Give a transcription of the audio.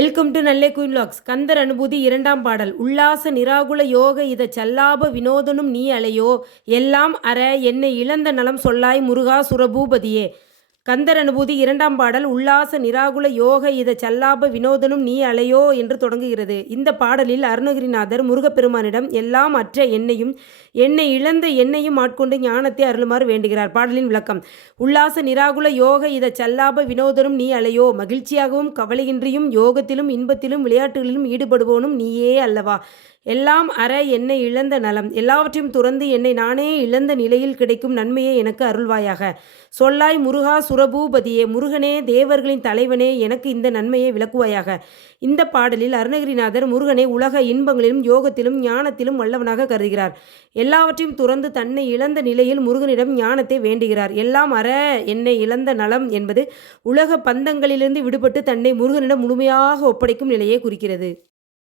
Welcome to நல்லே queen locks. Kandar Anubhuti 2ஆம் பாடல். உல்லாச நிராகுல யோக இத சல்லாப வினோதனும் நீ அலையோ எல்லாம் அற என்னை இழந்த நலம் சொல்லாய் முருகா சுரபூபதியே. கந்தர் அனுபூதி 2ஆம் பாடல் உல்லாச நிராகுல யோக இத சல்லாப வினோதனும் நீ அலையோ என்று தொடங்குகிறது. இந்த பாடலில் அருணகிரிநாதர் முருகப்பெருமானிடம் எல்லாம் அற்ற என்னை இழந்த என்னையும் ஆட்கொண்டு ஞானத்தை அருளுமாறு வேண்டுகிறார். பாடலின் விளக்கம். உல்லாச நிராகுல யோக இத சல்லாப வினோதனும் நீ அலையோ. மகிழ்ச்சியாகவும் கவலையின்றியும் யோகத்திலும் இன்பத்திலும் விளையாட்டுகளிலும் ஈடுபடுவோனும் நீயே அல்லவா. எல்லாம் அற என்னை இழந்த நலம், எல்லாவற்றையும் துறந்து என்னை நானே இழந்த நிலையில் கிடைக்கும் நன்மையை எனக்கு அருள்வாயாக. சொல்லாய் முருகா சுரபூபதியே, முருகனே தேவர்களின் தலைவனே, எனக்கு இந்த நன்மையை விளக்குவாயாக. இந்த பாடலில் அருணகிரிநாதர் முருகனை உலக இன்பங்களிலும் யோகத்திலும் ஞானத்திலும் வல்லவனாக கருதுகிறார். எல்லாவற்றையும் துறந்து தன்னை இழந்த நிலையில் முருகனிடம் ஞானத்தை வேண்டுகிறார். எல்லாம் அற என்னை இழந்த நலம் என்பது உலக பந்தங்களிலிருந்து விடுபட்டு தன்னை முருகனிடம் முழுமையாக ஒப்படைக்கும் நிலையை குறிக்கிறது.